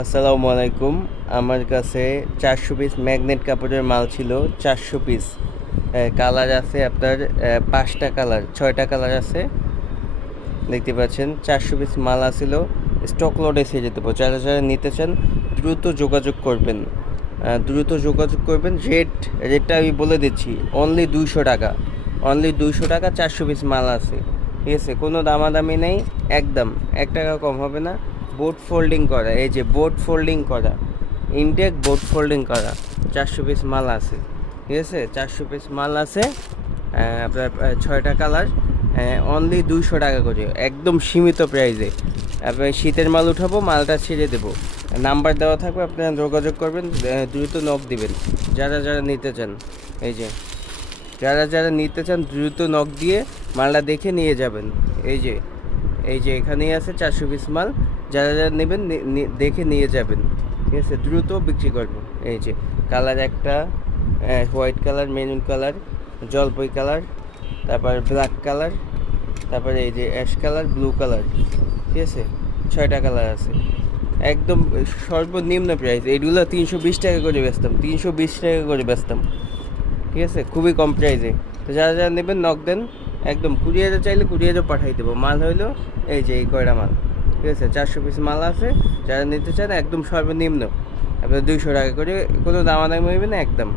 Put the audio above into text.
আসসালামু আলাইকুম। আমার কাছে 400 পিস ম্যাগনেট কাপড়ের মাল ছিল। 400 পিস কালার আছে আপনার 5টা কালার 6টা কালার আছে, দেখতে পাচ্ছেন। 400 পিস মাল আছিল, স্টক লটে ছেড়ে দেবো। যারা যারা নিতে চান দ্রুত যোগাযোগ করবেন, রেটটা আমি বলে দিচ্ছি। অনলি 200 টাকা, অনলি 200 টাকা। 400 পিস মাল আছে, ঠিক আছে? কোনো দামাদামি নেই, একদম 1 টাকা কম হবে না। বোর্ড ফোল্ডিং করা, এই যে বোর্ড ফোল্ডিং করা, ইনটেক বোর্ড ফোল্ডিং করা 400 পিস মাল আছে, ঠিক আছে? 400 পিস মাল আছে, আপনার 6টা কালার, অনলি 200 টাকা করে, একদম সীমিত প্রাইসে। আপনার শীতের মাল উঠাবো, মালটা ছেড়ে দেবো। নাম্বার দেওয়া থাকবে, আপনারা যোগাযোগ করবেন, দ্রুত নক দিবেন যারা যারা নিতে চান। এই যে যারা যারা নিতে চান দ্রুত নক দিয়ে মালটা দেখে নিয়ে যাবেন। এই যে এখানেই আছে 400 পিস মাল, যারা যারা নেবেন দেখে নিয়ে যাবেন, ঠিক আছে? দ্রুত বিক্রি করবো। এই যে কালার একটা, হোয়াইট কালার, মেরুন কালার, জলপাই কালার, তারপর ব্ল্যাক কালার, তারপরে এই যে অ্যাশ কালার, ব্লু কালার, ঠিক আছে? 6টা কালার আছে, একদম সর্বনিম্ন প্রাইস। এইগুলো 320 টাকা করে বেচতাম, 320 টাকা করে বেচতাম, ঠিক আছে? খুবই কম প্রাইসে। তো যারা যারা নেবেন নক দেন, একদম কুরিয়ারে চাইলে কুরিয়ারে পাঠাই দেবো। মাল হইলো এই যে এই কয়টা মাল, ঠিক আছে? 400 পিস মাল আছে, যারা নিতে চান একদম সর্বনিম্ন আপনার 200 টাকা করে, কোনো দামাদামি হইবে না, একদম।